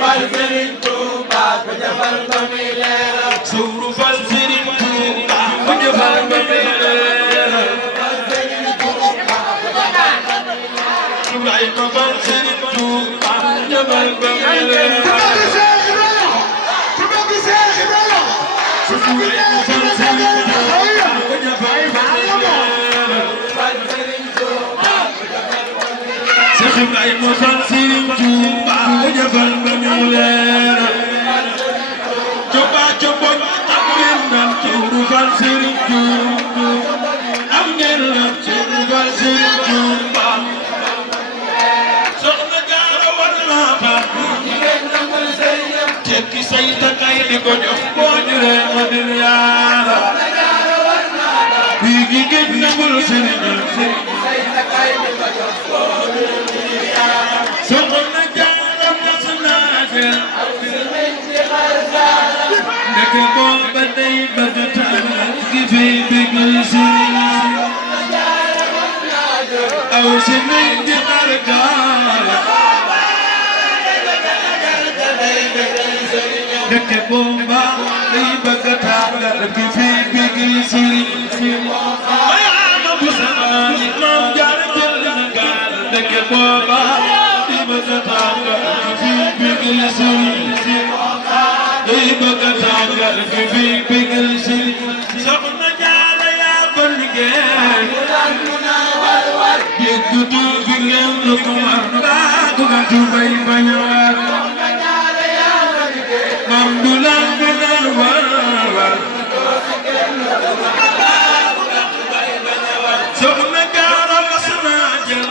Bal Serigne Touba suuru fal Sëriñ Tuuba ku jëfal ba muy leer Ibrahima fal Sëriñ Tuuba ku jëfal ba muy leer Ibrahima fal Sëriñ Tuuba ku jëfal ba muy leer Coba coba am ngeen ndam suuru fal Sëriñ Tuuba am ngeen ndam suuru fal Sëriñ Tuuba Soxna Jaara war naa fa tekki say takay di ko jox boo juree ma dir yaara bii gi géej na bul sëriñ Soxna Jaara mas naa jël ndeke booba day bëgg taal gi fi bëgg sëriñ aw sëriñ di xar gaal ndeke booba day bëgg taal gi fi bëgg sëriñ mayaama bu sama maam Jaara jël na gaal ndeke booba day bëgg taal gi fi bëgg sëriñ day bëgg tàngal fi fi bëggal Sëriñ Soxna Jaara yaa ko liggéey yëkkatu fi ngeen lu ko war baa ko nga tubay bañ a war mam du la ko daan war Soxna Jaara mas naa jël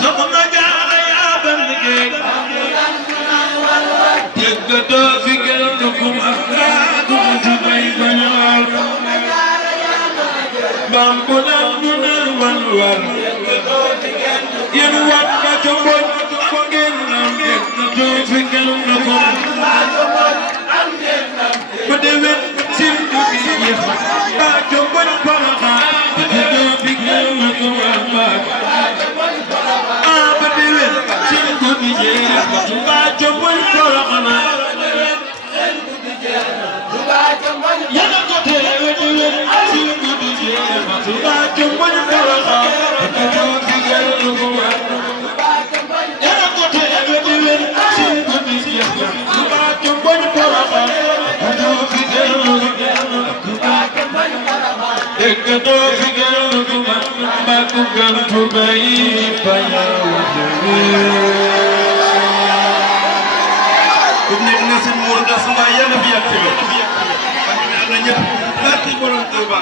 Soxna Jaara yaa ko liggéey yëkkatu fi ngeen lu ko war baa ko nga tubay bañ a war mam du la ko daan war yéen wat ba ca mboñ ko ngeen am yëkkatu fi ngeen lu ko ba déwén si du bi yéex ba ca mboñ Porokhane yëkkatu fi ngeen lu ko war ba déwén si du bi yéex ba ca mboñ Porokhane yàlla ko teewe déwén si du bi yéex ba ca mboñ Porokhane yëkkatu fi ngeen lu ko war yàlla ko teewe déwén si du bi yéex ba ca mboñ Porokhane yëkkatu fi ngeen lu ko yëkkatu fi ngeen lu ko ba ku gën tubay bañ a ku nekk na seen muur gas mbaa yàlla fi yàgg ci wér. ak ñu ne am na ñëpp barki borom Tuuba